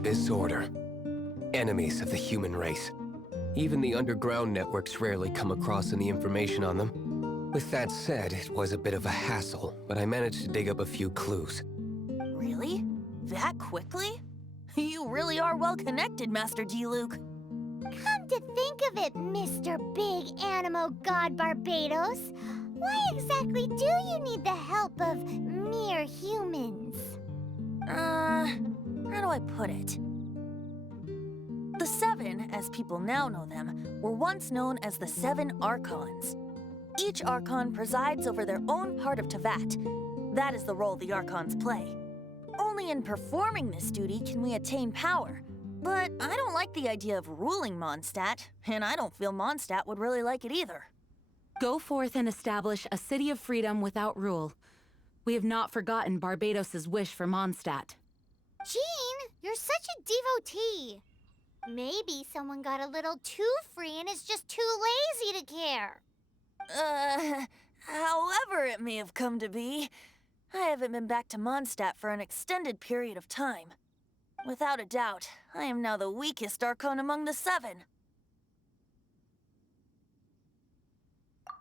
Abyss Order. Enemies of the human race. Even the underground networks rarely come across any information on them. With that said, it was a bit of a hassle, but I managed to dig up a few clues. Really? That quickly? You really are well connected, Master D-Luke. Come to think of it, Mr. Big Animo God Barbados, why exactly do you need the help of mere humans? How do I put it? The Seven, as people now know them, were once known as the Seven Archons. Each Archon presides over their own part of Teyvat. That is the role the Archons play. Only in performing this duty can we attain power. But I don't like the idea of ruling Mondstadt, and I don't feel Mondstadt would really like it either. Go forth and establish a city of freedom without rule. We have not forgotten Barbados's wish for Mondstadt. Jean, you're such a devotee. Maybe someone got a little too free and is just too lazy to care. However it may have come to be, I haven't been back to Mondstadt for an extended period of time. Without a doubt, I am now the weakest Archon among the Seven.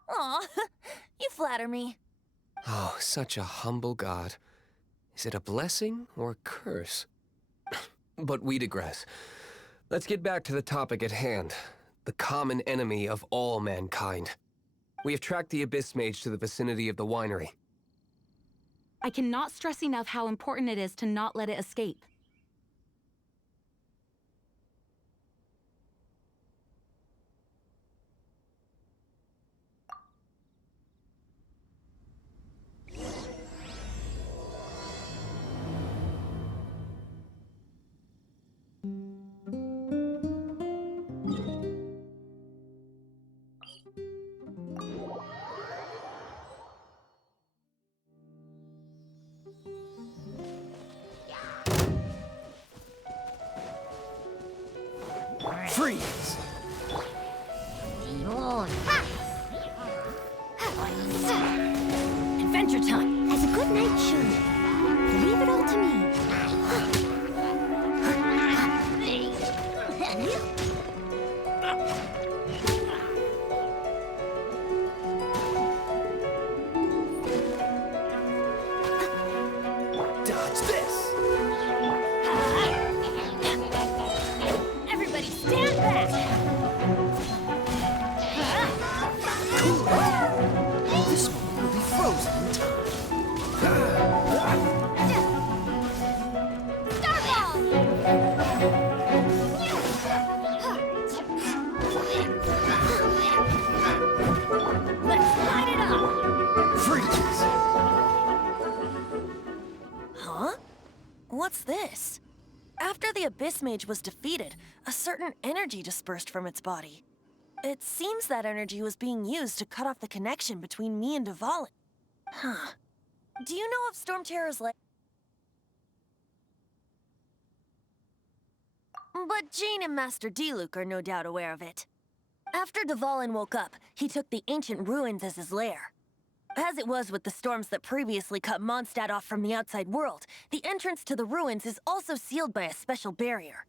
Aw, you flatter me. Oh, such a humble god. Is it a blessing or a curse? But we digress. Let's get back to the topic at hand. The common enemy of all mankind. We have tracked the Abyss Mage to the vicinity of the winery. I cannot stress enough how important it is to not let it escape. Freeze! Adventure time! As a good knight should. Leave it all to me. Dodge this! Everybody stand back! This moment will be frozen in time. Let's light it up! Freeze! Huh? What's this? After the Abyss Mage was defeated, a certain energy dispersed from its body. It seems that energy was being used to cut off the connection between me and Dvalin. Huh. Do you know of Storm Terror's lair? But Jean and Master D-Luke are no doubt aware of it. After Dvalin woke up, he took the ancient ruins as his lair. As it was with the storms that previously cut Mondstadt off from the outside world, the entrance to the ruins is also sealed by a special barrier.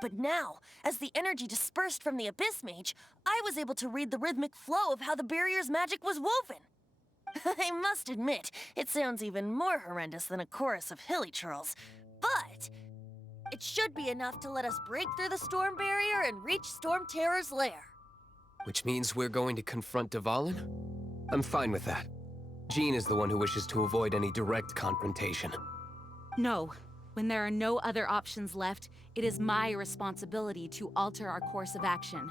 But now, as the energy dispersed from the Abyss Mage, I was able to read the rhythmic flow of how the barrier's magic was woven. I must admit, it sounds even more horrendous than a chorus of hilly churls, but it should be enough to let us break through the storm barrier and reach Storm Terror's lair. Which means we're going to confront Dvalin? I'm fine with that. Jean is the one who wishes to avoid any direct confrontation. No. When there are no other options left, it is my responsibility to alter our course of action.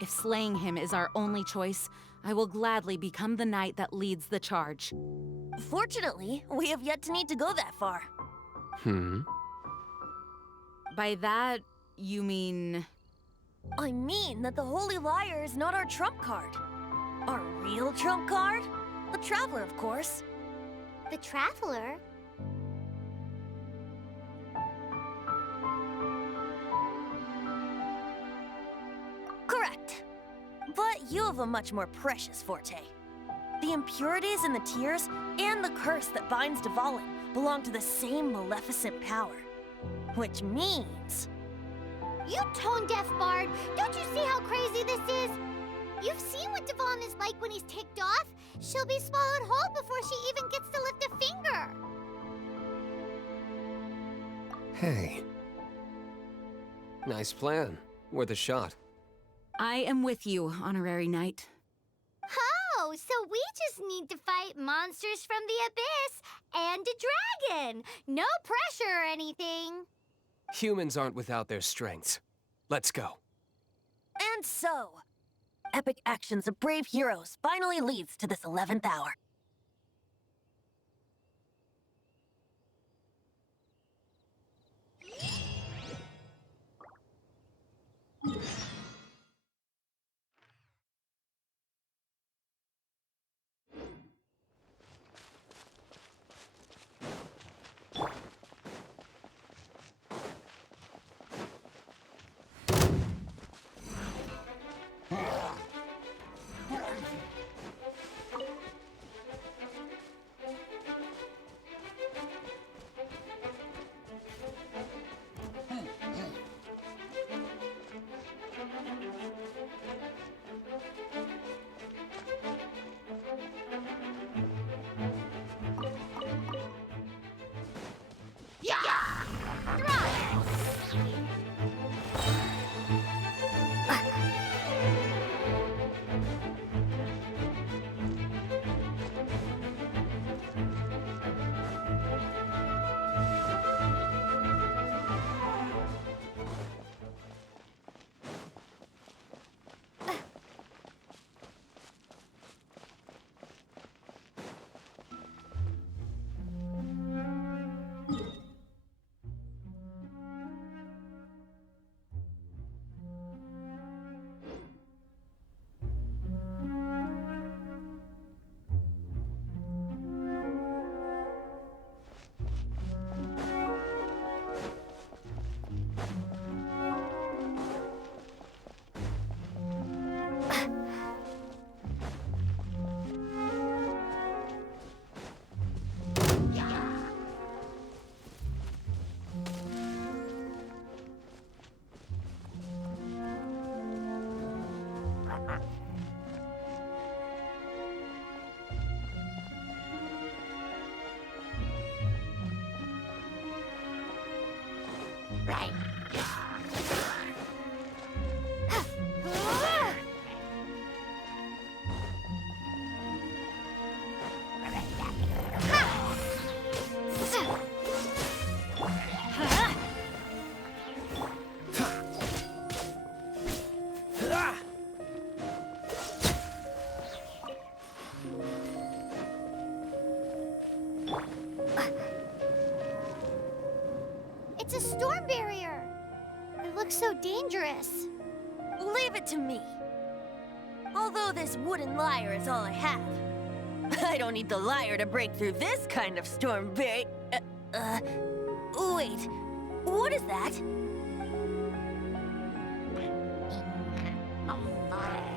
If slaying him is our only choice, I will gladly become the knight that leads the charge. Fortunately, we have yet to need to go that far. By that, you mean... I mean that the Holy Liar is not our trump card. Our real trump card? The Traveler, of course. The Traveler? Correct. But you have a much more precious forte. The impurities in the tears and the curse that binds Dvalin belong to the same maleficent power. Which means... You tone-deaf bard! Don't you see how crazy this is? You've seen what Devon is like when he's ticked off. She'll be swallowed whole before she even gets to lift a finger. Hey. Nice plan. Worth a shot. I am with you, Honorary Knight. Oh, so we just need to fight monsters from the abyss and a dragon. No pressure or anything. Humans aren't without their strengths. Let's go. And so, epic actions of brave heroes finally leads to this 11th hour. It's a storm barrier. It looks so dangerous. Leave it to me. Although this wooden lyre is all I have, I don't need the lyre to break through this kind of storm barrier. Wait, what is that?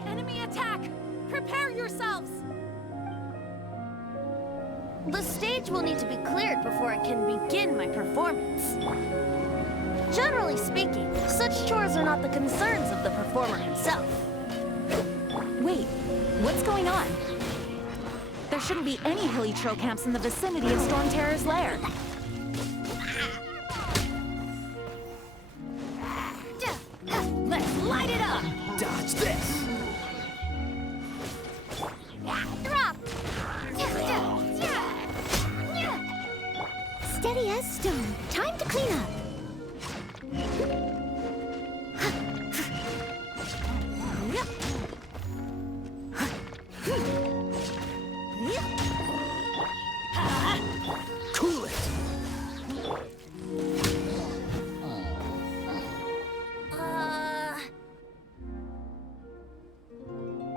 Enemy attack! Prepare yourselves! The stage will need to be cleared before I can begin my performance. Generally speaking, such chores are not the concerns of the performer himself. Wait, what's going on? There shouldn't be any hilly troll camps in the vicinity of Storm Terror's lair. Let's light it up! Dodge this! Drop! Steady as stone. Time to clean up. Cool it!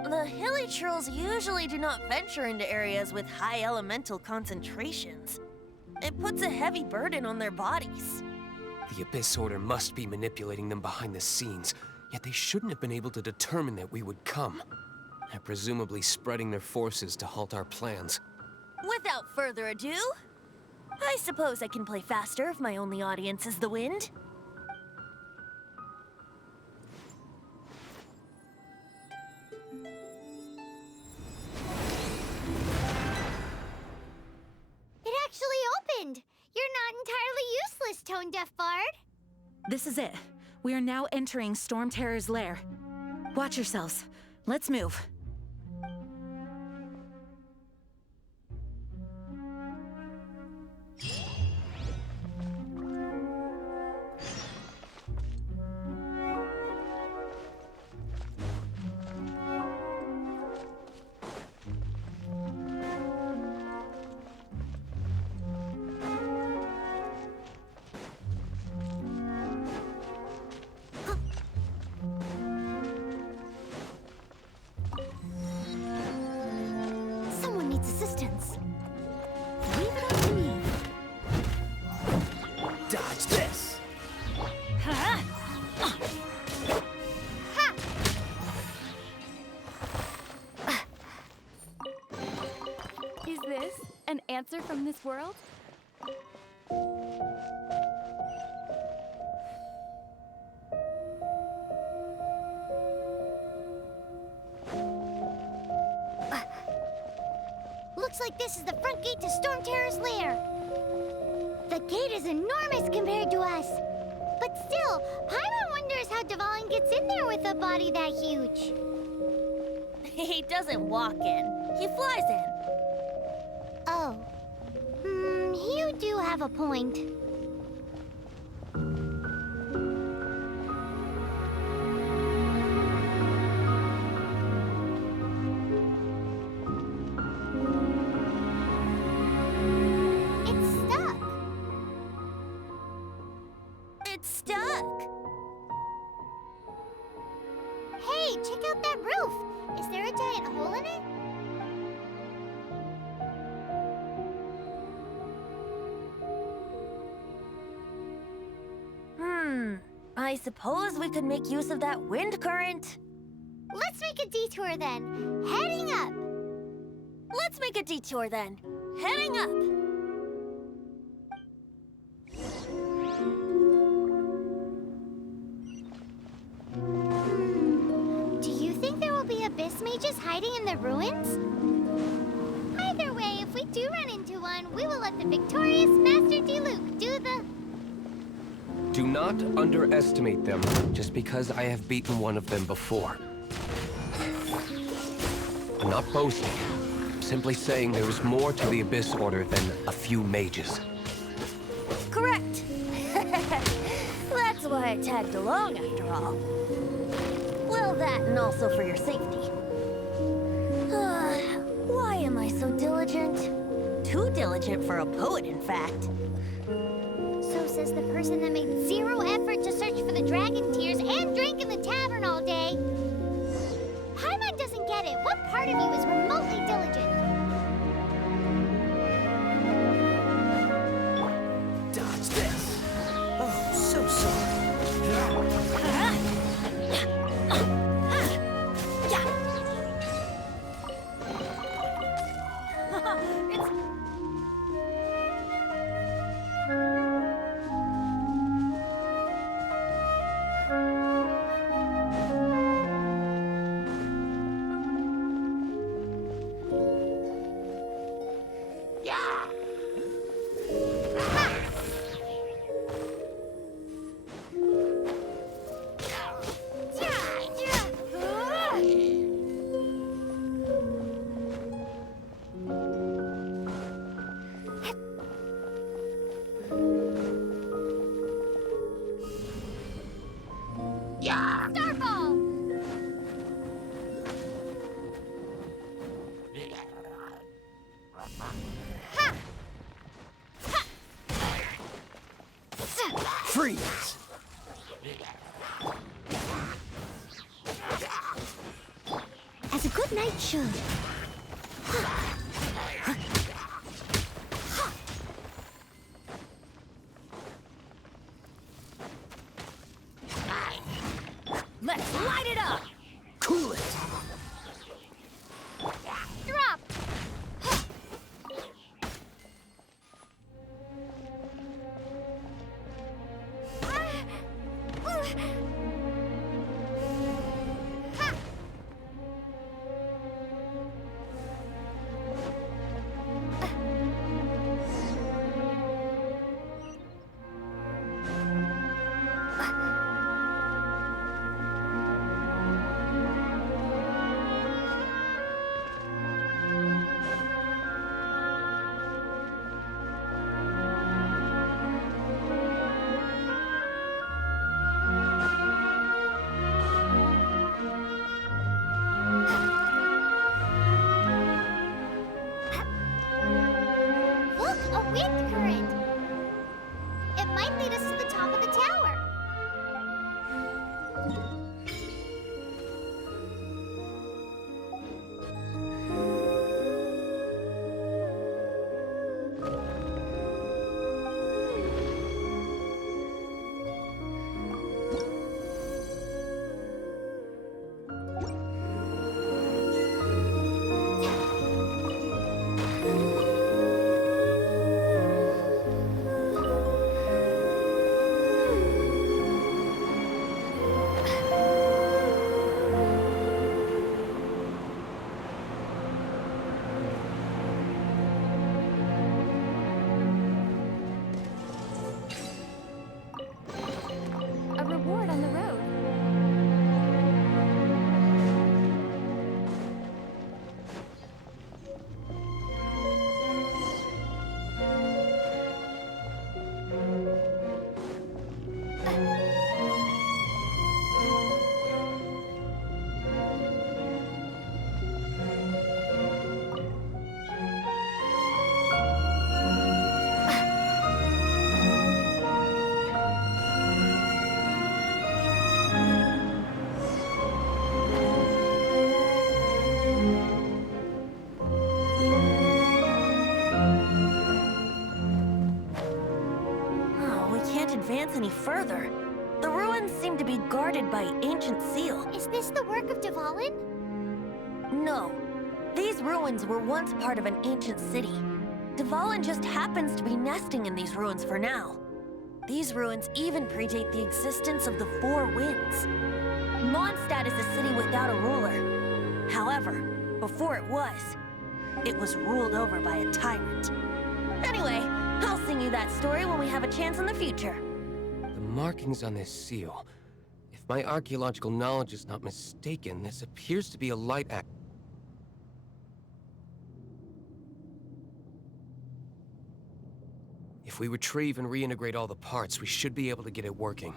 The hilly trolls usually do not venture into areas with high elemental concentrations. It puts a heavy burden on their bodies. The Abyss Order must be manipulating them behind the scenes, yet they shouldn't have been able to determine that we would come. They're presumably spreading their forces to halt our plans. Without further ado, I suppose I can play faster if my only audience is the wind. It actually opened! You're not entirely useless, Tone Deaf Bard. This is it. We are now entering Storm Terror's lair. Watch yourselves. Let's move. Someone needs assistance. Leave it up to me. Dodge this! Ha! Is this an answer from this world? Looks like this is the front gate to Storm Terror's lair. The gate is enormous compared to us. But still, Paimon wonders how Dvalin gets in there with a body that huge. He doesn't walk in. He flies in. Oh. You do have a point. It's stuck. It's stuck. Hey, check out that roof. Is there a giant hole in it? I suppose we could make use of that wind current. Let's make a detour then. Heading up. Let's make a detour then. Heading up. Do you think there will be abyss mages hiding in the ruins? Either way, if we do run into one, we will let the victorious Master Diluc do the... Do not underestimate them just because I have beaten one of them before. I'm not boasting. I'm simply saying there is more to the Abyss Order than a few mages. Correct. That's why I tagged along after all. Well, that and also for your safety. Why am I so diligent? Too diligent for a poet, in fact. So says the person that made zero effort to search for the dragon tears and drank in the tavern all day. Paimon doesn't get it. What part of you is remotely diligent? Dodge this! Oh, so sorry. Starfall! Ha! Ha! Freeze! As a good knight should. Let's light it up! Cool it! Drop! any further. The ruins seem to be guarded by ancient seal. Is this the work of Dvalin? No. These ruins were once part of an ancient city. Dvalin just happens to be nesting in these ruins for now. These ruins even predate the existence of the Four Winds. Mondstadt is a city without a ruler. However, before it was ruled over by a tyrant. Anyway, I'll sing you that story when we have a chance in the future. The markings on this seal. If my archaeological knowledge is not mistaken, this appears to be a light act. If we retrieve and reintegrate all the parts, we should be able to get it working.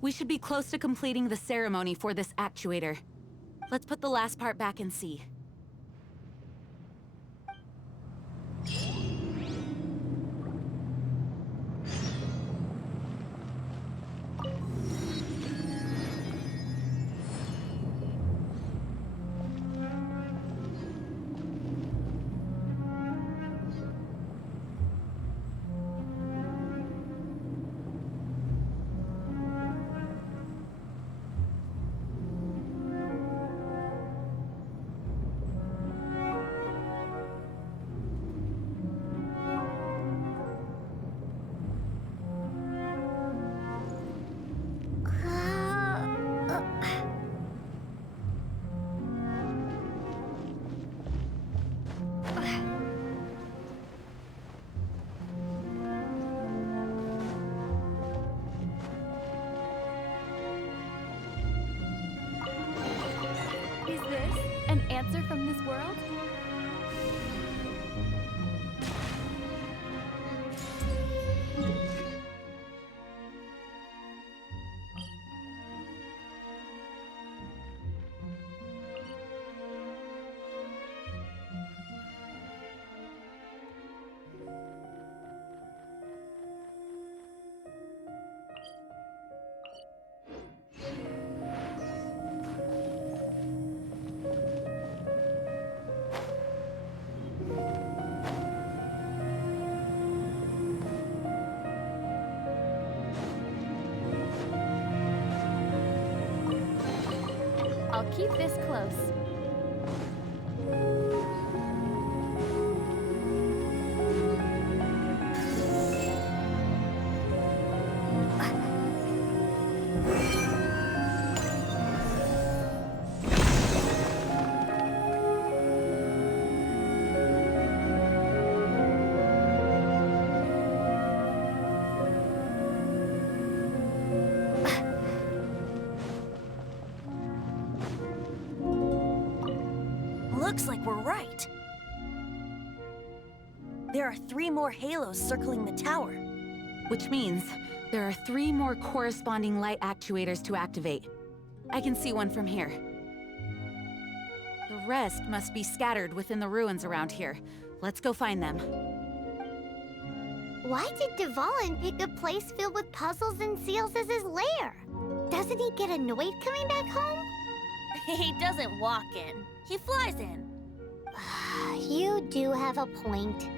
We should be close to completing the ceremony for this actuator. Let's put the last part back and see. Is this an answer from this world? I'll keep this close. Looks like we're right. There are 3 more halos circling the tower. Which means there are 3 more corresponding light actuators to activate. I can see one from here. The rest must be scattered within the ruins around here. Let's go find them. Why did Dvalin pick a place filled with puzzles and seals as his lair? Doesn't he get annoyed coming back home? He doesn't walk in. He flies in. You do have a point.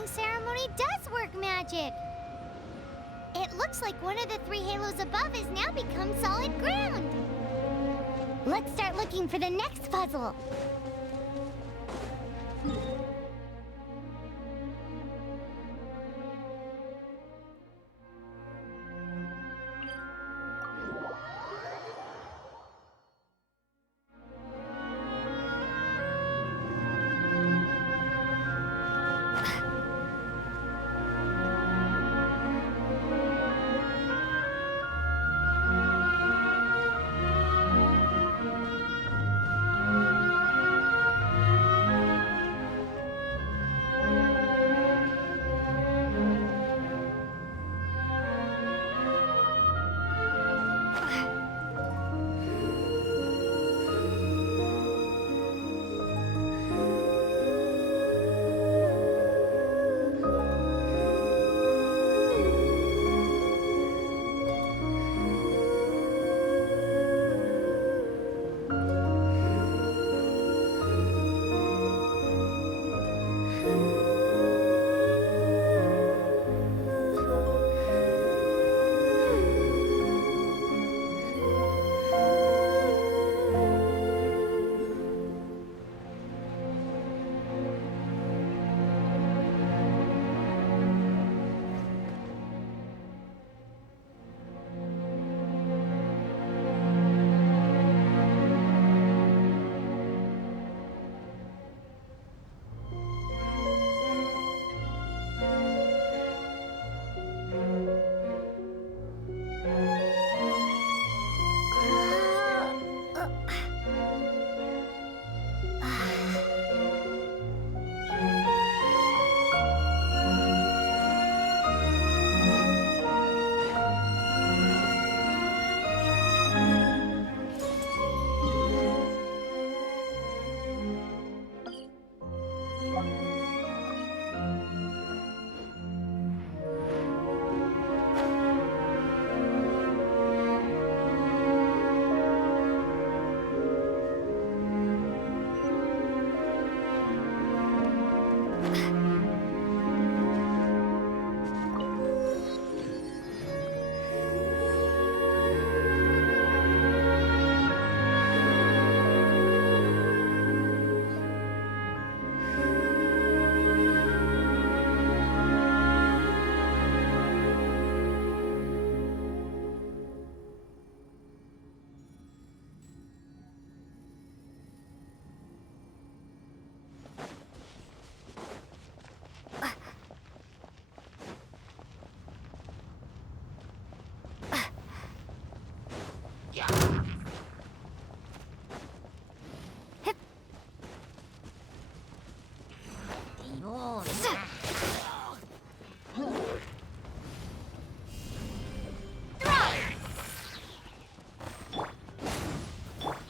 slaying ceremony does work magic. It looks like one of the 3 halos above has now become solid ground. Let's start looking for the next puzzle.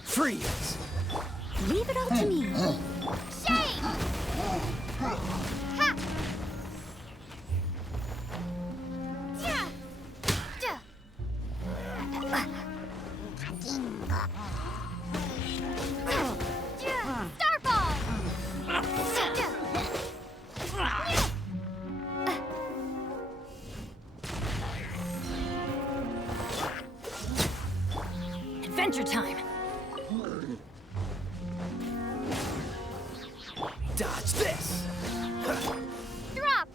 Freeze! Leave it all to me. Shame! Ha! Yeah! Duh. Starball! Adventure time. Dodge this! Drop!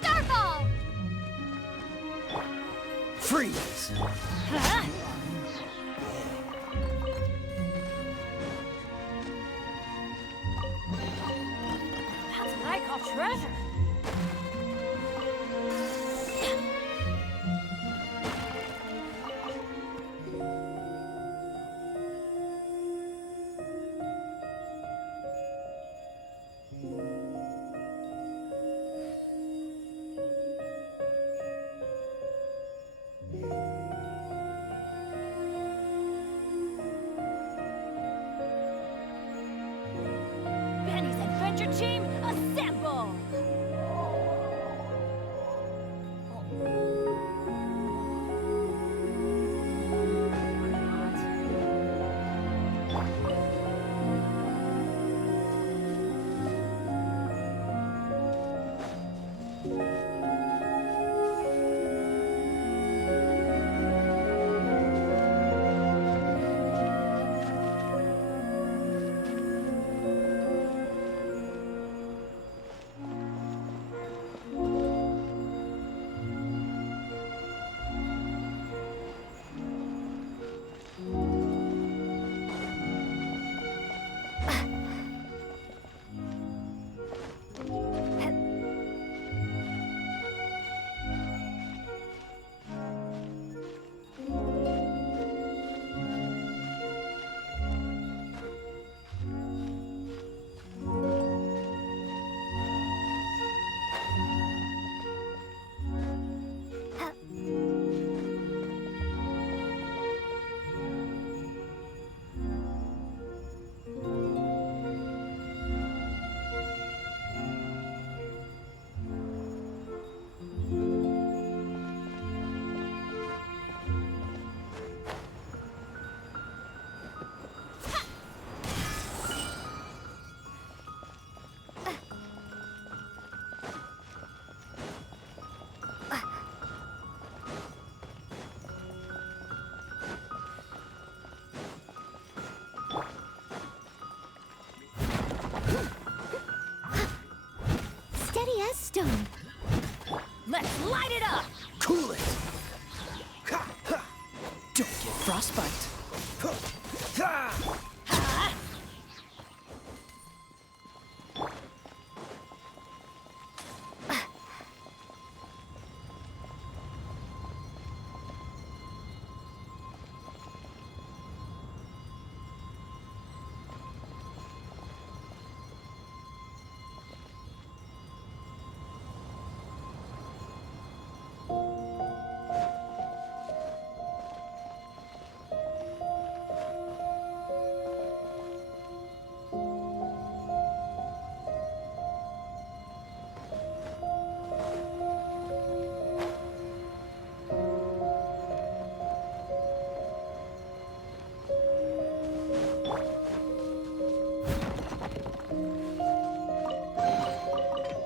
Starball! Freeze! That's what I call treasure. frostbite.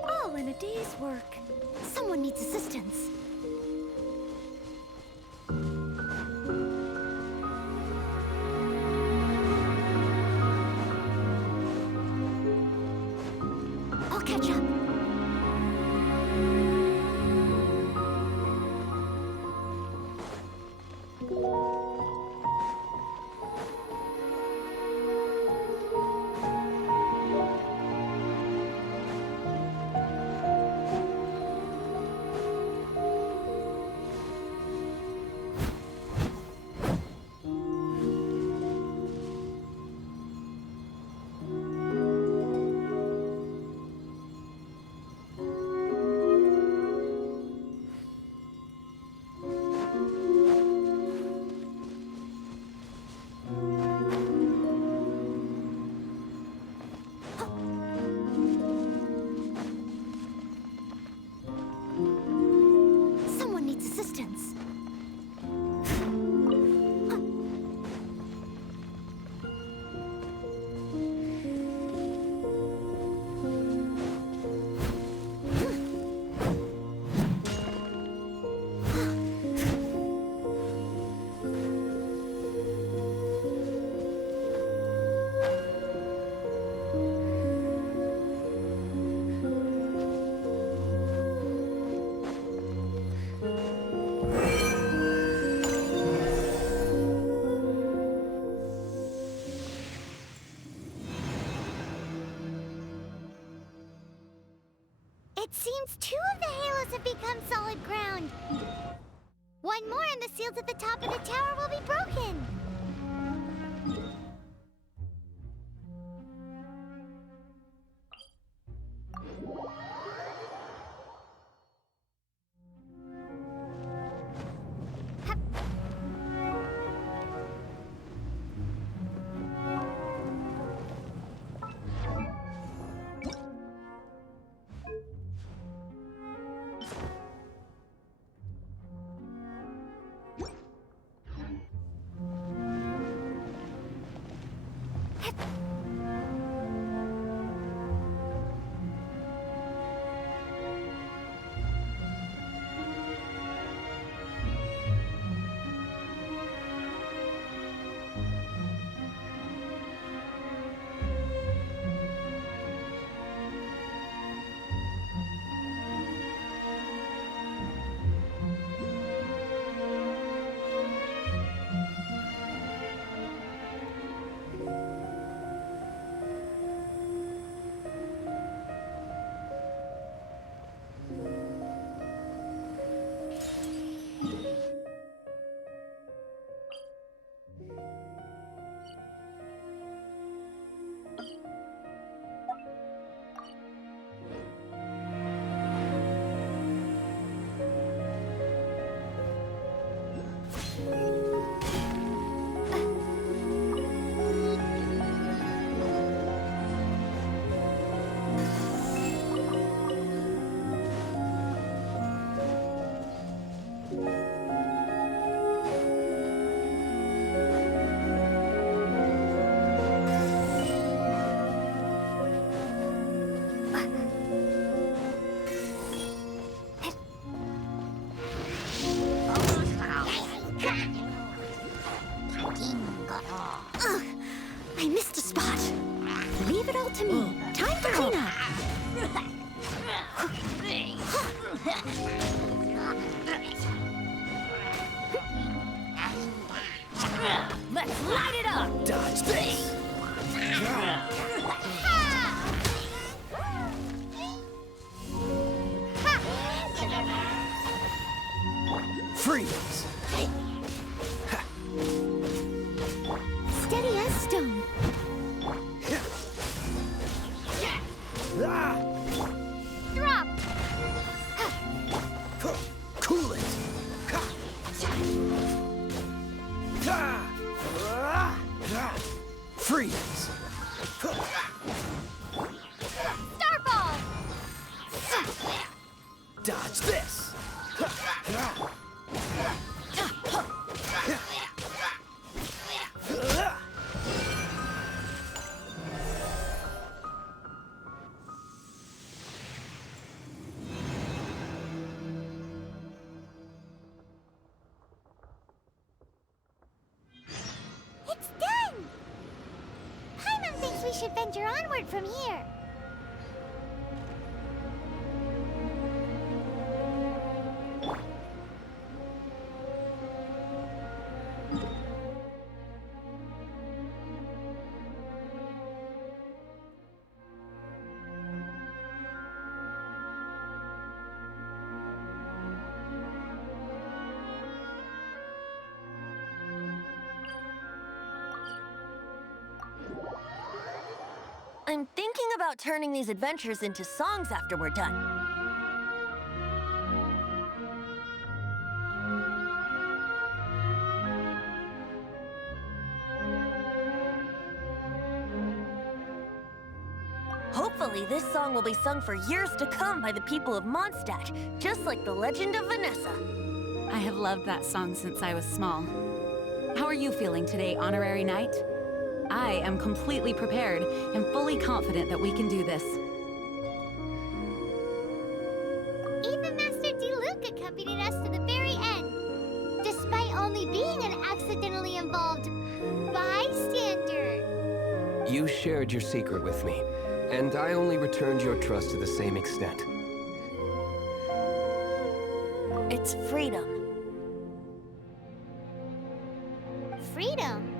All in a day's work. Someone needs assistance. I'll catch up. Someone needs assistance. It seems 2 of the halos have become solid ground. One more and the seals at the top of the tower will be broken. I missed a spot. Leave it all to me. Time for cleanup. Let's light it up! Dodge this! Freeze! Steady as stone. Drop. Cool it! Freeze! Starball. Dodge this! It's done! Paimon thinks we should venture onward from here. I'm thinking about turning these adventures into songs after we're done. Hopefully, this song will be sung for years to come by the people of Mondstadt, just like the legend of Vanessa. I have loved that song since I was small. How are you feeling today, Honorary Knight? I am completely prepared and fully confident that we can do this. Even Master D-Luke accompanied us to the very end, despite only being an accidentally involved bystander. You shared your secret with me, and I only returned your trust to the same extent. It's freedom. Freedom.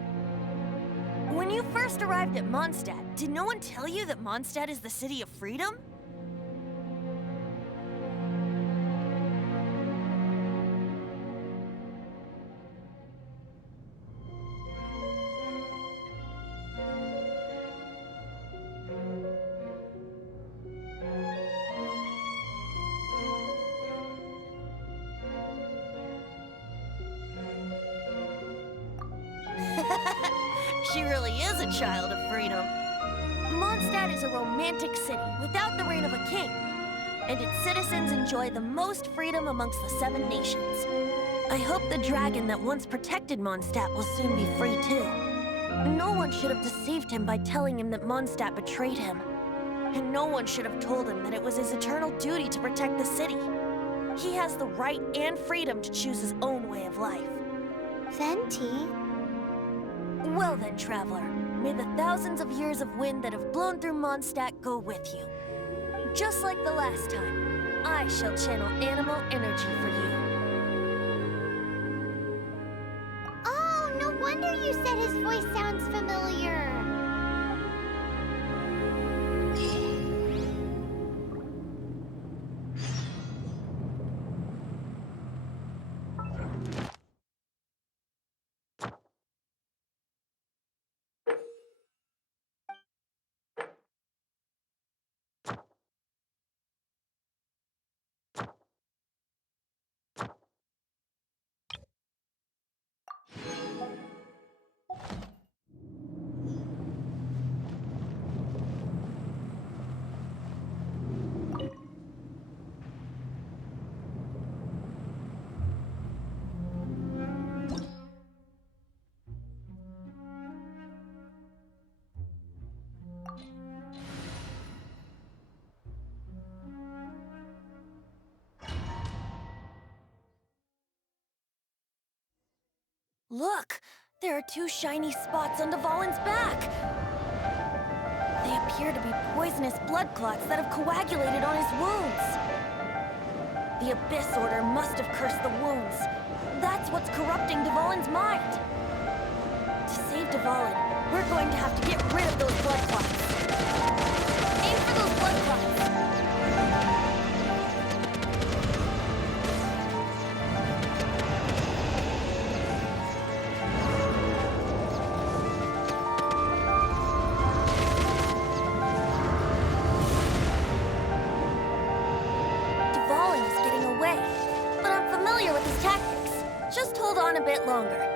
When you first arrived at Mondstadt, did no one tell you that Mondstadt is the city of freedom? She really is a child of freedom. Mondstadt is a romantic city without the reign of a king, and its citizens enjoy the most freedom amongst the 7 nations. I hope the dragon that once protected Mondstadt will soon be free too. No one should have deceived him by telling him that Mondstadt betrayed him. And no one should have told him that it was his eternal duty to protect the city. He has the right and freedom to choose his own way of life. Venti? Well then, traveler, may the thousands of years of wind that have blown through Mondstadt go with you. Just like the last time, I shall channel animal energy for you. Oh, no wonder you said his voice sounds familiar. Look! There are 2 shiny spots on Dvalin's back! They appear to be poisonous blood clots that have coagulated on his wounds. The Abyss Order must have cursed the wounds. That's what's corrupting Dvalin's mind. Dvalin, we're going to have to get rid of those blood clots. Aim for those blood clots. Dvalin is getting away, but I'm familiar with his tactics. Just hold on a bit longer.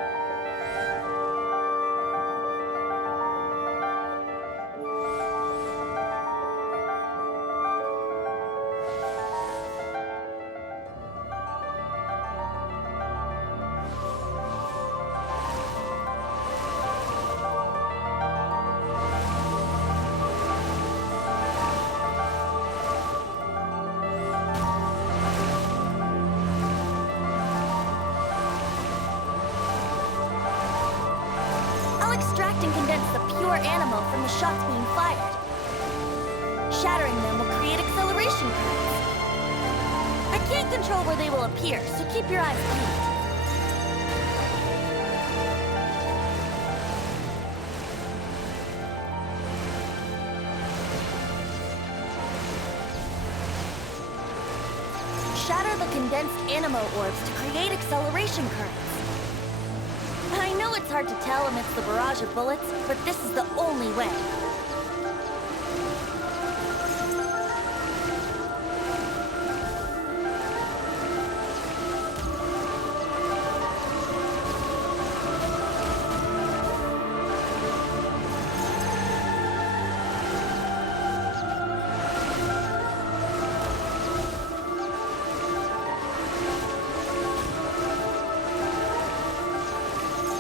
I'll extract and condense the pure animal from the shots being fired. Shattering them will create acceleration currents. I can't control where they will appear, so keep your eyes peeled. Shatter the condensed animo orbs to create acceleration currents. I know it's hard to tell amidst the barrage of bullets, but this is the only way.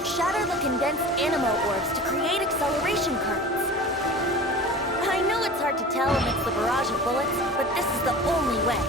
Shatter the condensed animo orbs to create acceleration currents. I know it's hard to tell amidst the barrage of bullets, but this is the only way.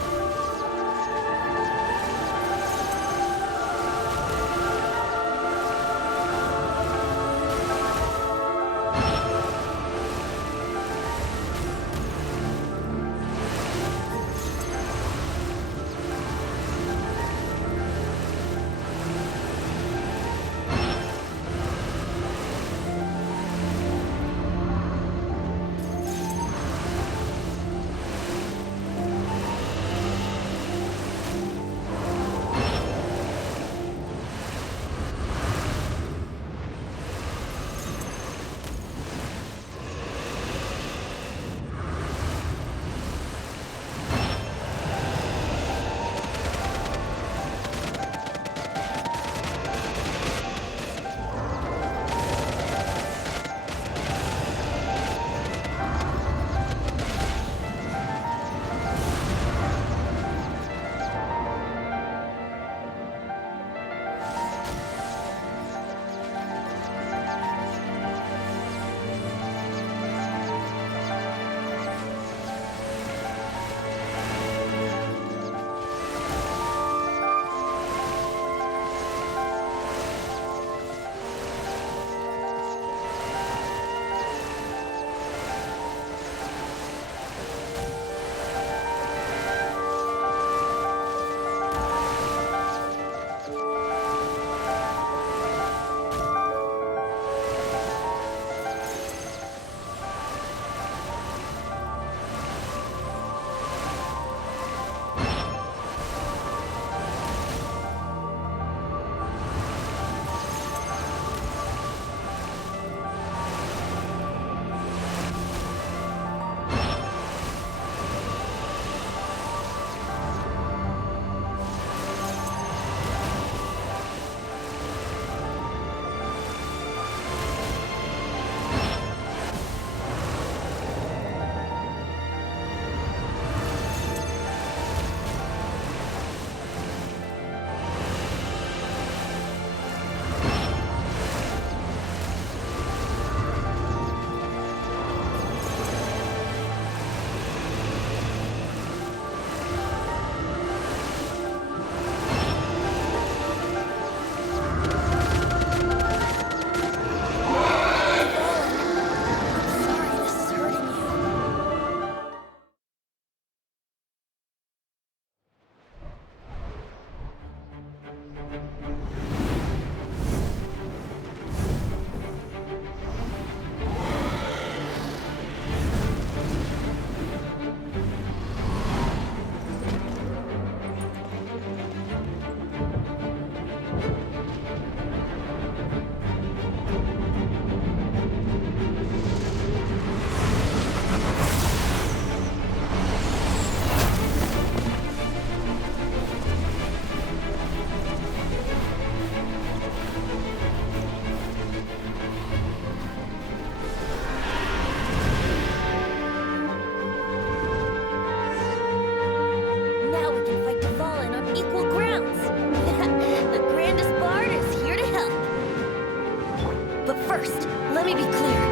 Let me be clear.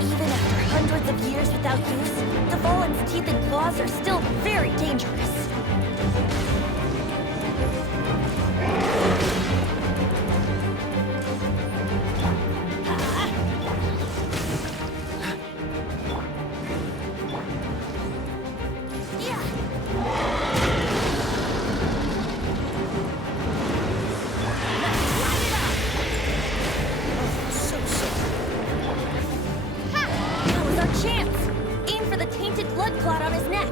Even after hundreds of years without use, the Volan's teeth and claws are still very dangerous. Chance! Aim for the tainted blood clot on his neck!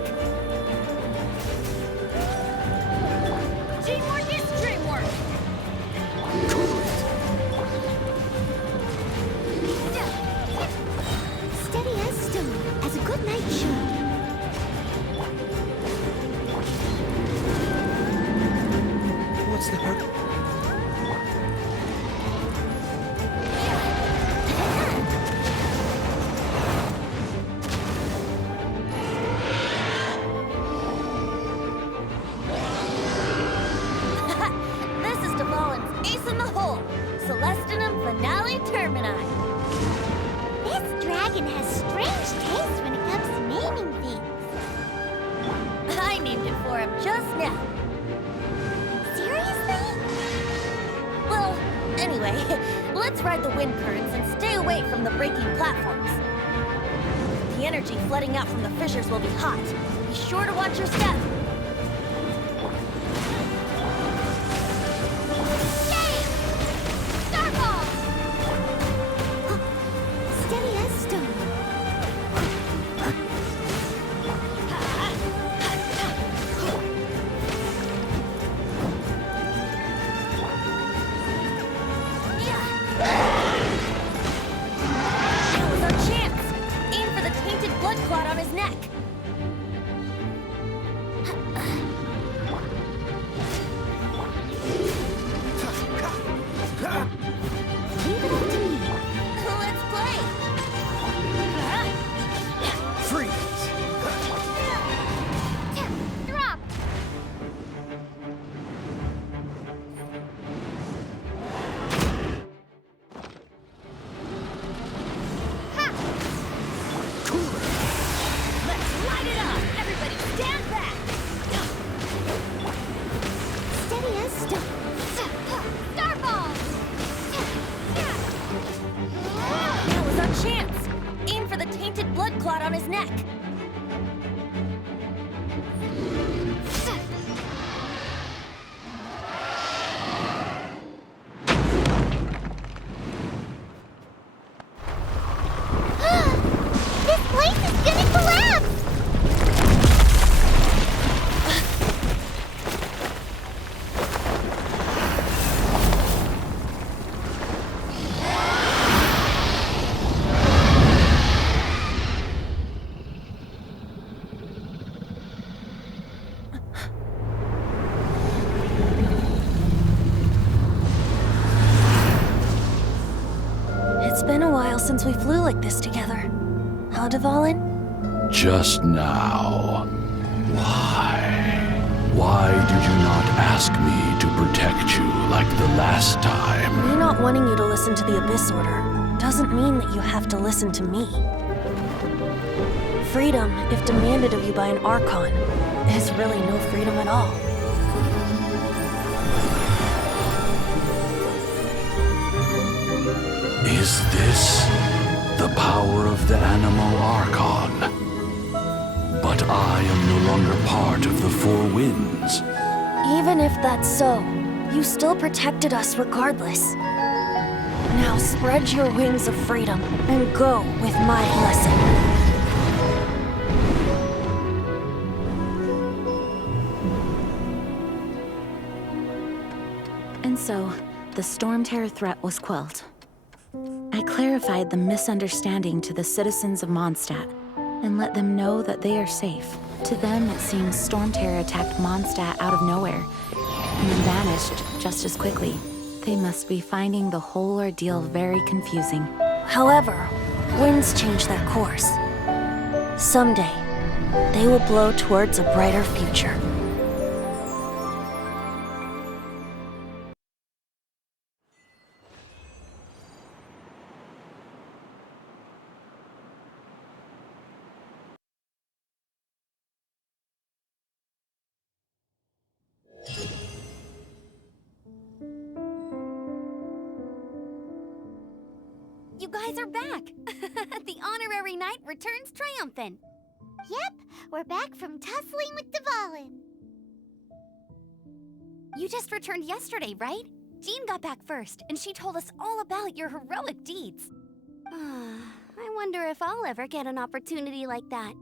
Teamwork is dreamwork! Steady as stone, as a good knight should. What's the hurt? This is Dvalin's ace in the hole! Celestinum Finale Termini! This dragon has strange taste when it comes to naming things. I named it for him just now. Seriously? Well, anyway, let's ride the wind currents and stay away from the breaking platforms. The energy flooding out from the fissures will be hot. Be sure to watch your step. Steady as stone. That was our chance! Aim for the tainted blood clot on his neck! Leave it up to me. Let's play! Freeze! Drop! Let's light it up! Everybody stand back! Steady as stone. Starball! That was our chance! Aim for the tainted blood clot on his neck! This place is gonna collapse! It's been a while since we flew like this together. How, Dvalin? Just now. Why? Why did you not ask me to protect you like the last time? Me not wanting you to listen to the Abyss Order doesn't mean that you have to listen to me. Freedom, if demanded of you by an Archon, is really no freedom at all. Is this the power of the Animo Archon? But I am no longer part of the Four Winds. Even if that's so, you still protected us regardless. Now spread your wings of freedom and go with my blessing. And so, the Storm Terror threat was quelled. I clarified the misunderstanding to the citizens of Mondstadt and let them know that they are safe. To them, it seems Storm Terror attacked Mondstadt out of nowhere and then vanished just as quickly. They must be finding the whole ordeal very confusing. However, winds change their course. Someday, they will blow towards a brighter future. You guys are back! The honorary knight returns triumphant. Yep, we're back from tussling with Dvalin. You just returned yesterday, right? Jean got back first, and she told us all about your heroic deeds. I wonder if I'll ever get an opportunity like that.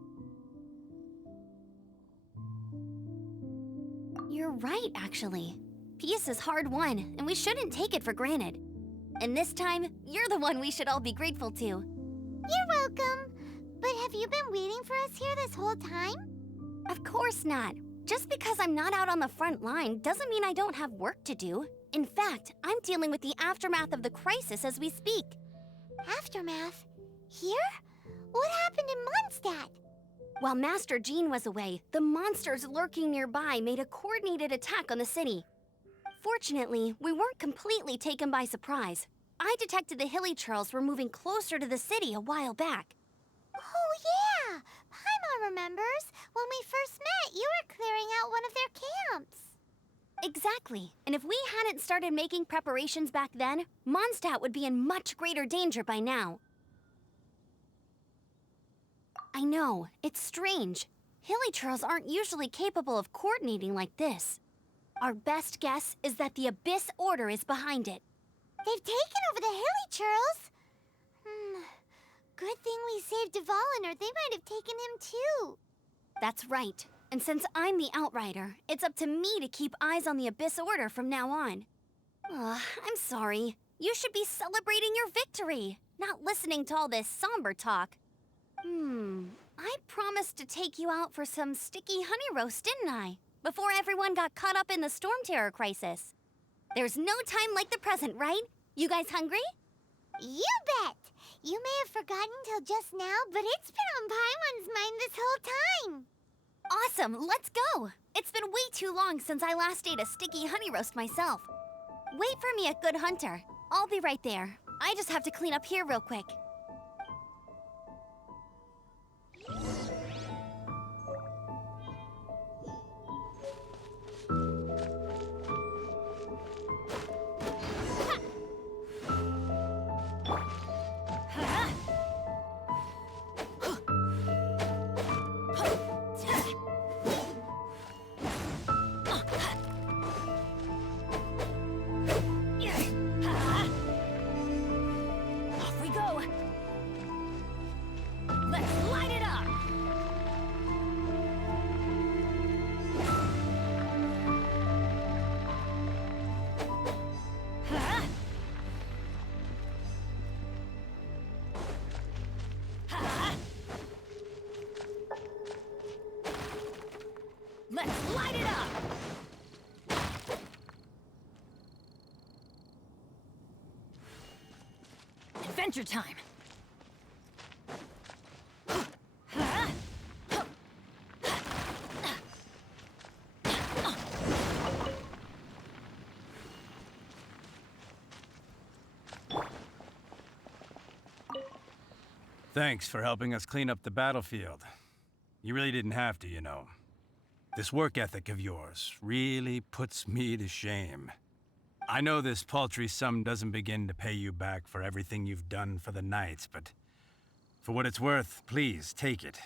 You're right, actually. Peace is hard won, and we shouldn't take it for granted. And this time, you're the one we should all be grateful to. You're welcome. But have you been waiting for us here this whole time? Of course not. Just because I'm not out on the front line doesn't mean I don't have work to do. In fact, I'm dealing with the aftermath of the crisis as we speak. Aftermath? Here? What happened in Mondstadt? While Master Jean was away, the monsters lurking nearby made a coordinated attack on the city. Fortunately, we weren't completely taken by surprise. I detected the Hilly Churls were moving closer to the city a while back. Oh yeah! Paimon remembers. When we first met, you were clearing out one of their camps. Exactly. And if we hadn't started making preparations back then, Mondstadt would be in much greater danger by now. I know, it's strange. Hilly Churls aren't usually capable of coordinating like this. Our best guess is that the Abyss Order is behind it. They've taken over the Hilly Churls? Good thing we saved Dvalin, or they might have taken him too. That's right. And since I'm the Outrider, it's up to me to keep eyes on the Abyss Order from now on. I'm sorry. You should be celebrating your victory, not listening to all this somber talk. I promised to take you out for some sticky honey roast, didn't I? Before everyone got caught up in the storm terror crisis. There's no time like the present, right? You guys hungry? You bet! You may have forgotten till just now, but it's been on Paimon's mind this whole time. Awesome, let's go! It's been way too long since I last ate a sticky honey roast myself. Wait for me at Good Hunter. I'll be right there. I just have to clean up here real quick. Off we go! Let's light it up! Let's light it up! Adventure time! Thanks for helping us clean up the battlefield. You really didn't have to, you know. This work ethic of yours really puts me to shame. I know this paltry sum doesn't begin to pay you back for everything you've done for the Knights, but for what it's worth, please take it.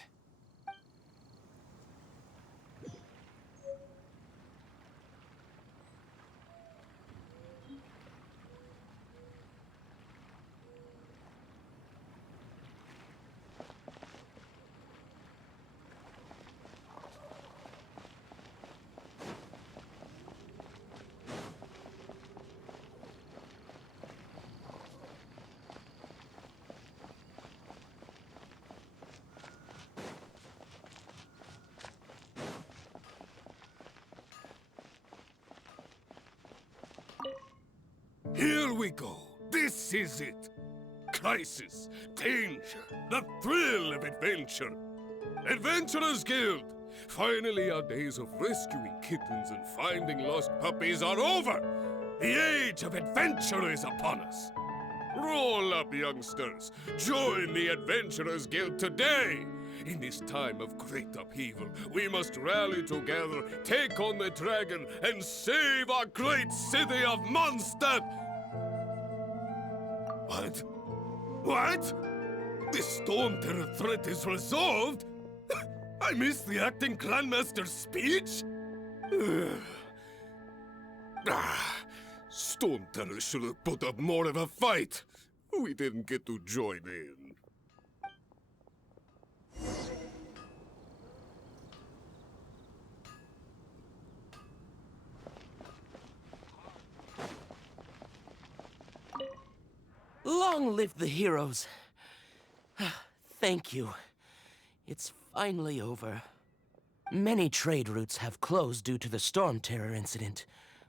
Here we go. This is it. Crisis, danger, the thrill of adventure. Adventurers Guild! Finally, our days of rescuing kittens and finding lost puppies are over. The age of adventure is upon us. Roll up, youngsters. Join the Adventurers Guild today. In this time of great upheaval, we must rally together, take on the dragon, and save our great city of Mondstadt! What? What? The Storm Terror threat is resolved? I missed the acting Grandmaster's speech? Storm Terror should have put up more of a fight. We didn't get to join in. Long live the heroes. Thank you. It's finally over. Many trade routes have closed due to the Storm Terror incident.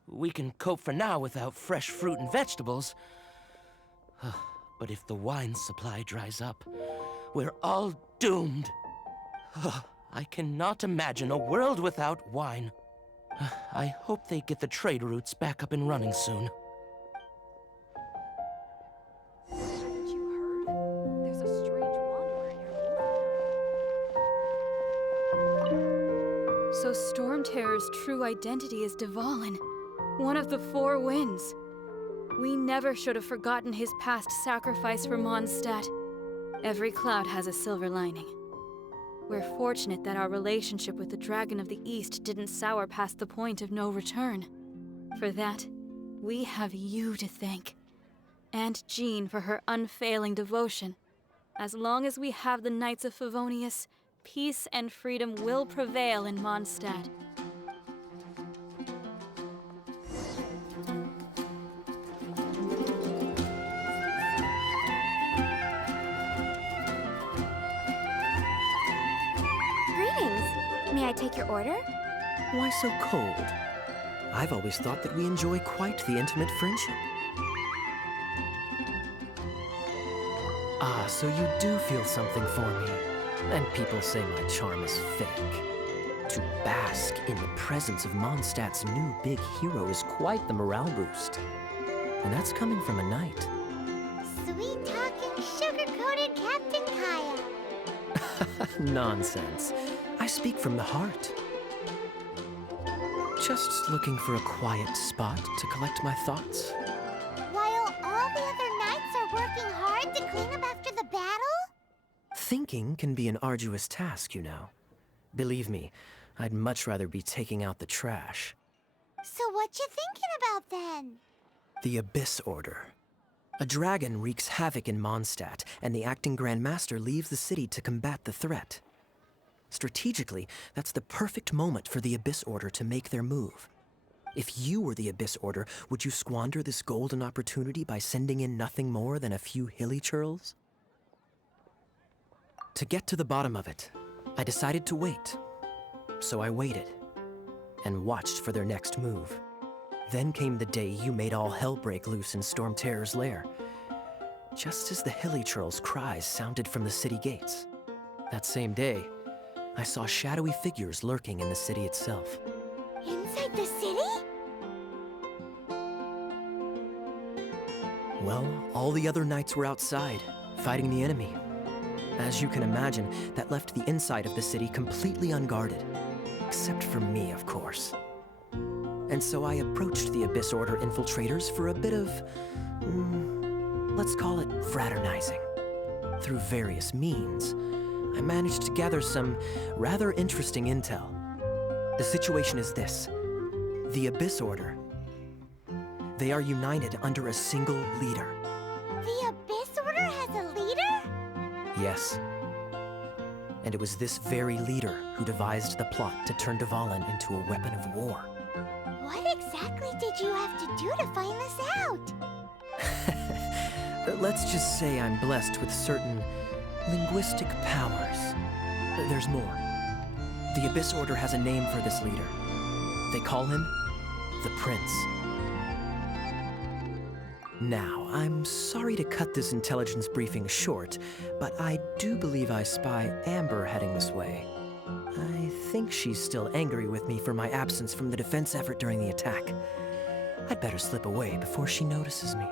We can cope for now without fresh fruit and vegetables. But if the wine supply dries up, we're all doomed. I cannot imagine a world without wine. I hope they get the trade routes back up and running soon. Haven't you heard? There's a strange wanderer near. So Storm Terror's true identity is Dvalin, one of the Four Winds. We never should have forgotten his past sacrifice for Mondstadt. Every cloud has a silver lining. We're fortunate that our relationship with the Dragon of the East didn't sour past the point of no return. For that, we have you to thank. And Jean for her unfailing devotion. As long as we have the Knights of Favonius, peace and freedom will prevail in Mondstadt. May I take your order? Why so cold? I've always thought that we enjoy quite the intimate friendship. Ah, so you do feel something for me. And people say my charm is fake. To bask in the presence of Mondstadt's new big hero is quite the morale boost. And that's coming from a knight. Sweet-talking, sugar-coated Captain Kaya. Nonsense. I speak from the heart. Just looking for a quiet spot to collect my thoughts. While all the other knights are working hard to clean up after the battle? Thinking can be an arduous task, you know. Believe me, I'd much rather be taking out the trash. So what you thinking about then? The Abyss Order. A dragon wreaks havoc in Mondstadt, and the acting Grand Master leaves the city to combat the threat. Strategically, that's the perfect moment for the Abyss Order to make their move. If you were the Abyss Order, would you squander this golden opportunity by sending in nothing more than a few hilly churls? To get to the bottom of it, I decided to wait. So I waited, and watched for their next move. Then came the day you made all hell break loose in Storm Terror's lair. Just as the hilly churls' cries sounded from the city gates. That same day, I saw shadowy figures lurking in the city itself. Inside the city? Well, all the other knights were outside, fighting the enemy. As you can imagine, that left the inside of the city completely unguarded. Except for me, of course. And so I approached the Abyss Order infiltrators for a bit of, let's call it fraternizing. Through various means, I managed to gather some rather interesting intel. The situation is this. The Abyss Order. They are united under a single leader. The Abyss Order has a leader? Yes. And it was this very leader who devised the plot to turn Dvalin into a weapon of war. What exactly did you have to do to find this out? Let's just say I'm blessed with certain linguistic powers. There's more. The Abyss Order has a name for this leader. They call him the Prince. Now, I'm sorry to cut this intelligence briefing short, but I do believe I spy Amber heading this way. I think she's still angry with me for my absence from the defense effort during the attack. I'd better slip away before she notices me.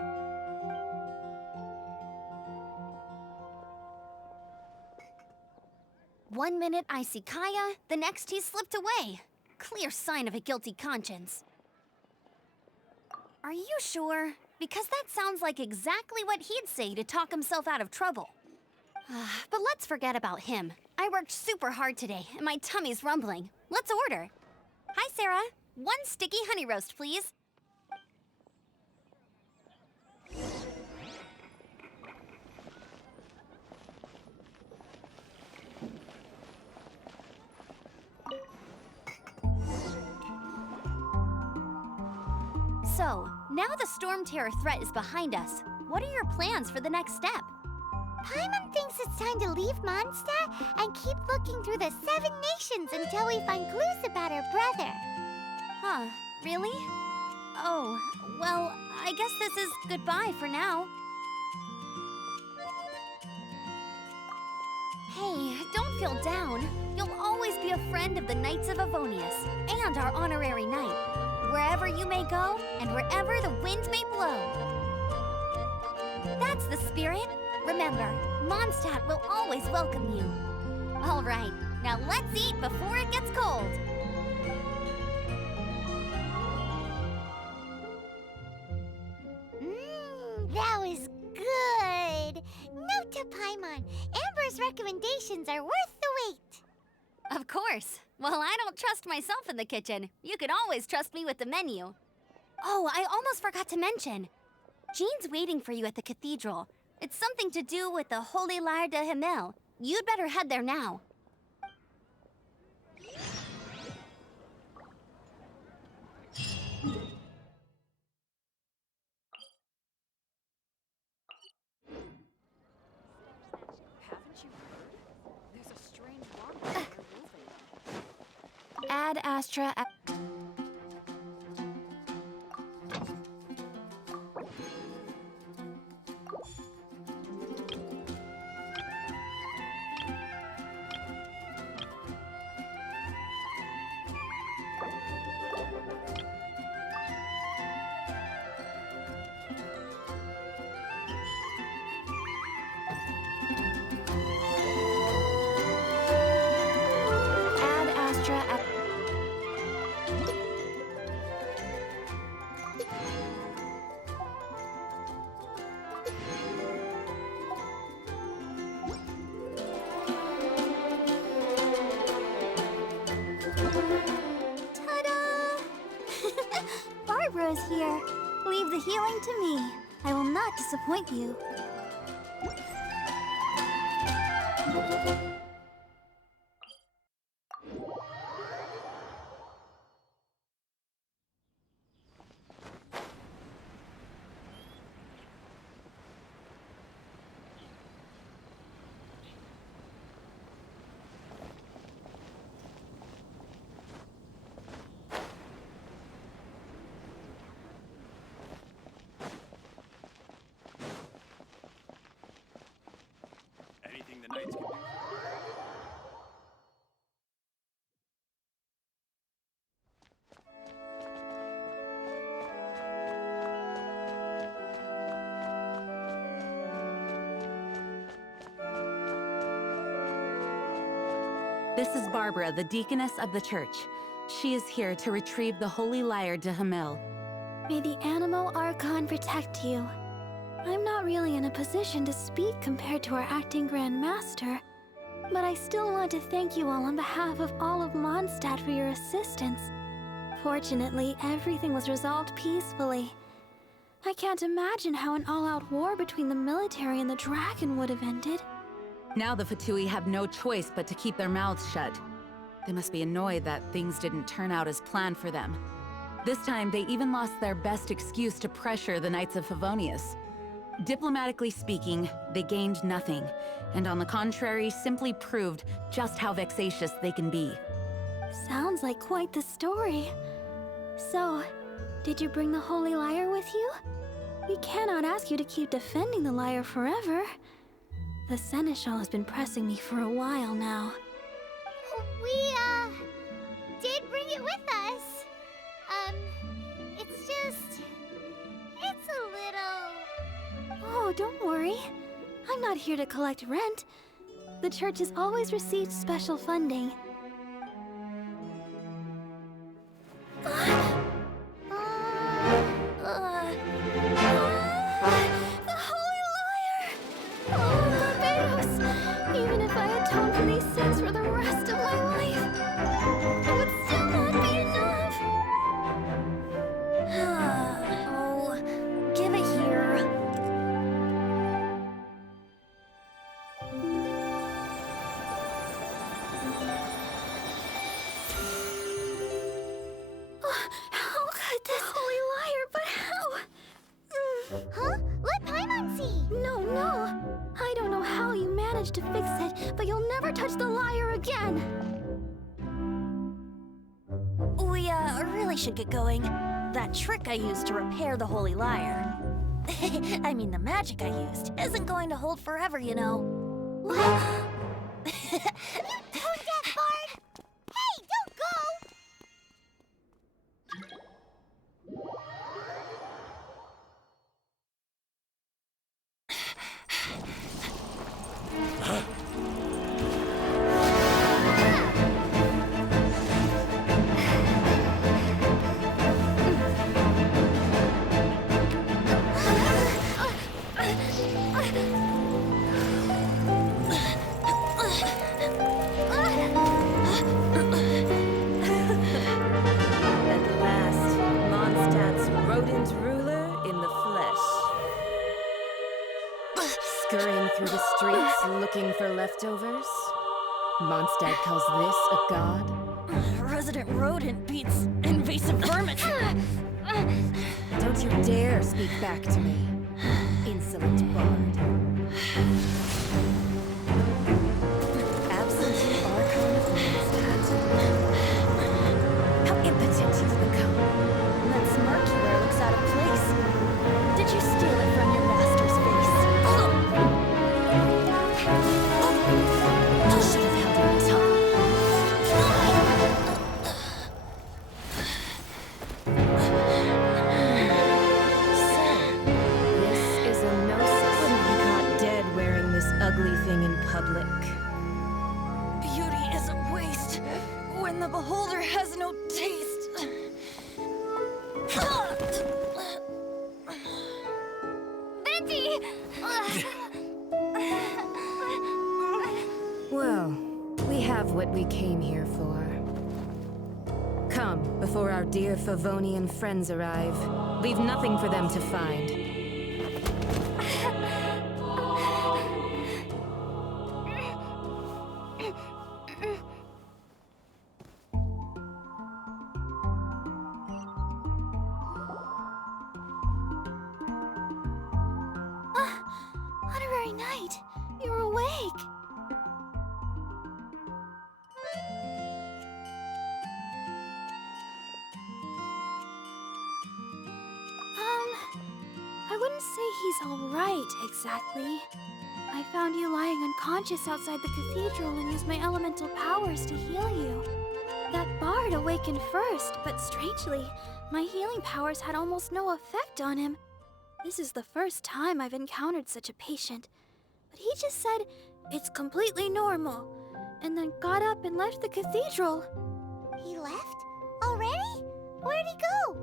One minute I see Kaya, the next he's slipped away. Clear sign of a guilty conscience. Are you sure? because that sounds like exactly what he'd say to talk himself out of trouble. But let's forget about him. I worked super hard today, and my tummy's rumbling. Let's order. Hi, Sarah. 1 sticky honey roast, please. So, now the storm terror threat is behind us. What are your plans for the next step? Paimon thinks it's time to leave Mondstadt and keep looking through the 7 nations until we find clues about her brother. Huh, really? Oh, well, I guess this is goodbye for now. Hey, don't feel down. You'll always be a friend of the Knights of Avonius and our honorary knight, wherever you may go and wherever the wind may blow. That's the spirit. Remember, Mondstadt will always welcome you. All right, now let's eat before it gets cold. That was good. Note to Paimon, Amber's recommendations are worth the wait. Of course. Well, I don't trust myself in the kitchen. You can always trust me with the menu. Oh, I almost forgot to mention. Jean's waiting for you at the cathedral. It's something to do with the Holy Lyre de Himmel. You'd better head there now. Haven't you heard? There's a strange water moving. Ad Astra. Ad Astra. Ta-da! Barbara's here. Leave the healing to me. I will not disappoint you. Anything the Knights can do? This is Barbara, the deaconess of the church. She is here to retrieve the Holy Lyre de Himmel. May the Animal Archon protect you. I'm not really in a position to speak compared to our acting Grand Master, but I still want to thank you all on behalf of all of Mondstadt for your assistance. Fortunately, everything was resolved peacefully. I can't imagine how an all-out war between the military and the dragon would have ended. Now the Fatui have no choice but to keep their mouths shut. They must be annoyed that things didn't turn out as planned for them. This time, they even lost their best excuse to pressure the Knights of Favonius. Diplomatically speaking, they gained nothing, and on the contrary, simply proved just how vexatious they can be. Sounds like quite the story. So, did you bring the Holy Lyre with you? We cannot ask you to keep defending the lyre forever. The Seneschal has been pressing me for a while now. We, did bring it with us. It's a little... Oh, don't worry. I'm not here to collect rent. The church has always received special funding. Uh, managed to fix it, but you'll never touch the lyre again. We, really should get going. That trick I used to repair the Holy Lyre. I mean, the magic I used isn't going to hold forever, you know. Tone-deaf bard! Hey, don't go! At last, Mondstadt's rodent ruler in the flesh. Scurrying through the streets looking for leftovers? Mondstadt calls this a god? Resident rodent beats invasive vermin. Don't you dare speak back to me, insolent bard. Absentee Archon of Mondstadt. How impotent you've become. That smirky wear looks out of place. Did you steal it from your master's face? You should have held your tongue. This is a gnosis. Wouldn't be caught dead wearing this ugly thing in public. Beauty is a waste when the beholder has no taste. Betty! Well, we have what we came here for. Come, before our dear Favonian friends arrive. Leave nothing for them to find. Honorary Knight, you're awake. I wouldn't say he's all right, exactly. I found you lying unconscious outside the cathedral and used my elemental powers to heal you. That bard awakened first, but strangely, my healing powers had almost no effect on him. This is the first time I've encountered such a patient. But he just said, it's completely normal, and then got up and left the cathedral. He left? Already? Where'd he go?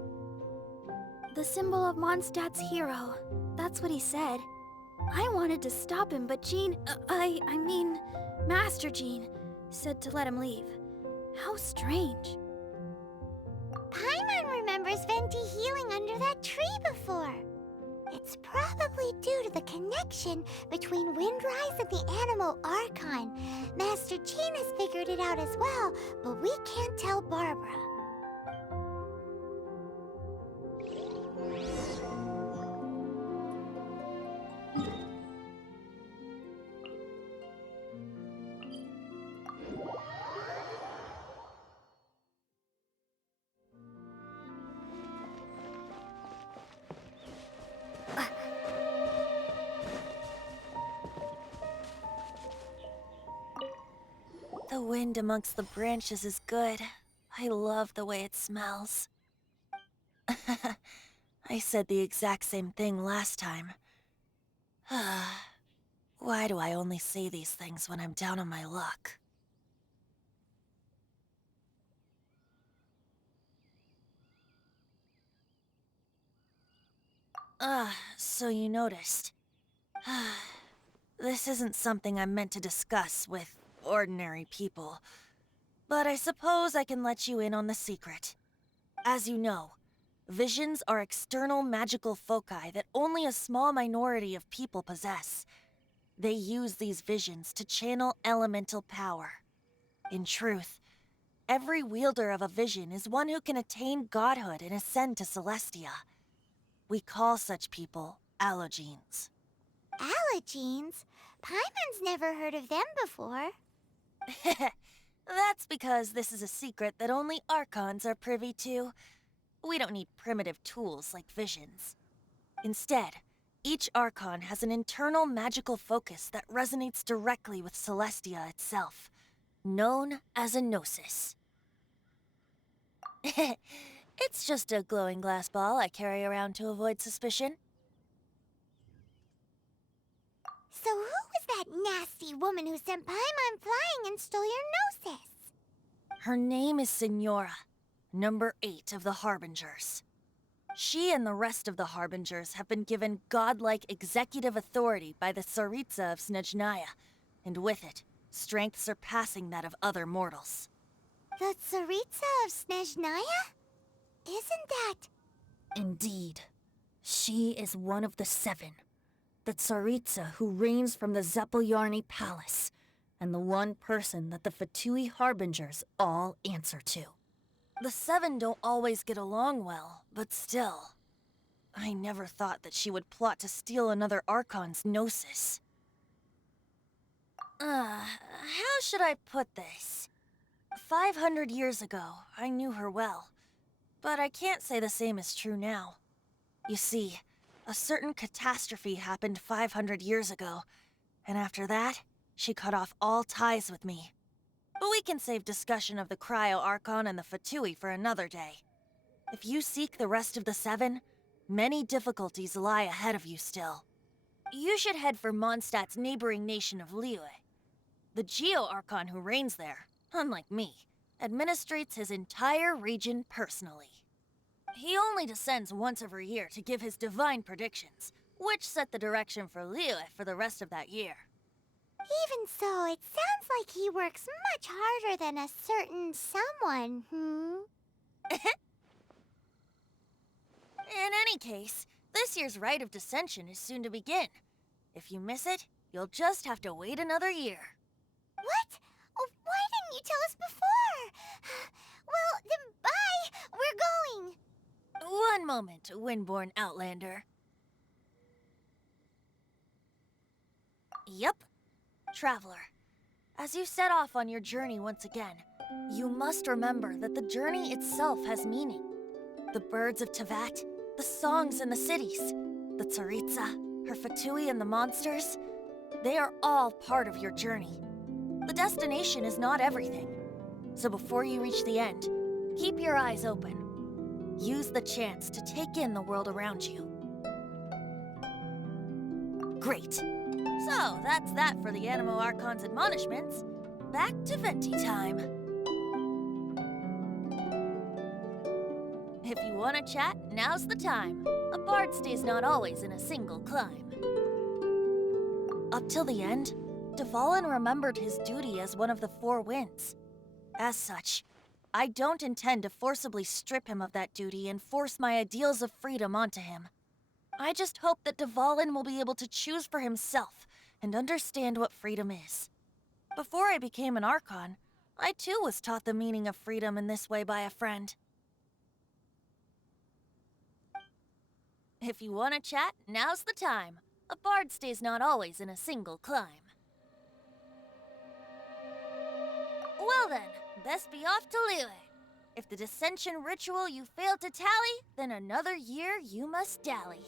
The symbol of Mondstadt's hero. That's what he said. I wanted to stop him, but Jean, I mean, Master Jean, said to let him leave. How strange. Paimon remembers Venti healing under that tree before. It's probably due to the connection between Windrise and the Animal Archon. Master Jean has figured it out as well, but we can't tell Barbara. The wind amongst the branches is good. I love the way it smells. I said the exact same thing last time. Why do I only say these things when I'm down on my luck? So you noticed. This isn't something I'm meant to discuss with ordinary people, but I suppose I can let you in on the secret. As you know, visions are external magical foci that only a small minority of people possess. They use these visions to channel elemental power. In truth, every wielder of a vision is one who can attain godhood and ascend to Celestia. We call such people allogenes. Allergenes? Paimon's never heard of them before. That's because this is a secret that only Archons are privy to. We don't need primitive tools like visions. Instead, each Archon has an internal magical focus that resonates directly with Celestia itself, known as a gnosis. It's just a glowing glass ball I carry around to avoid suspicion. So who was that nasty woman who sent Paimon flying and stole your gnosis? Her name is Signora, number 8 of the Harbingers. She and the rest of the Harbingers have been given godlike executive authority by the Tsaritsa of Snezhnaya, and with it, strength surpassing that of other mortals. The Tsaritsa of Snezhnaya? Isn't that... Indeed. She is one of the 7. The Tsaritsa who reigns from the Zepelyarny Palace, and the one person that the Fatui Harbingers all answer to. The 7 don't always get along well, but still. I never thought that she would plot to steal another Archon's gnosis. How should I put this? 500 years ago, I knew her well, but I can't say the same is true now. You see, a certain catastrophe happened 500 years ago, and after that, she cut off all ties with me. But we can save discussion of the Cryo-Archon and the Fatui for another day. If you seek the rest of the 7, many difficulties lie ahead of you still. You should head for Mondstadt's neighboring nation of Liyue. The Geo-Archon who reigns there, unlike me, administrates his entire region personally. He only descends once every year to give his divine predictions, which set the direction for Liyue for the rest of that year. Even so, it sounds like he works much harder than a certain someone, In any case, this year's Rite of Descension is soon to begin. If you miss it, you'll just have to wait another year. What? Oh, why didn't you tell us before? Well, then bye! We're going! One moment, Windborn Outlander. Yep. Traveler, as you set off on your journey once again, you must remember that the journey itself has meaning. The birds of Tevat, the songs in the cities, the Tsaritsa, her Fatui and the monsters, they are all part of your journey. The destination is not everything. So before you reach the end, keep your eyes open. Use the chance to take in the world around you. Great. So, that's that for the Animo Archon's admonishments. Back to Venti time. If you want to chat, now's the time. A bard stays not always in a single climb. Up till the end, Dvalin remembered his duty as one of the 4 winds. As such, I don't intend to forcibly strip him of that duty and force my ideals of freedom onto him. I just hope that Dvalin will be able to choose for himself and understand what freedom is. Before I became an Archon, I too was taught the meaning of freedom in this way by a friend. If you want to chat, now's the time. A bard stays not always in a single climb. Well then, best be off to Liyue. If the Dissension ritual you failed to tally, then another year you must dally.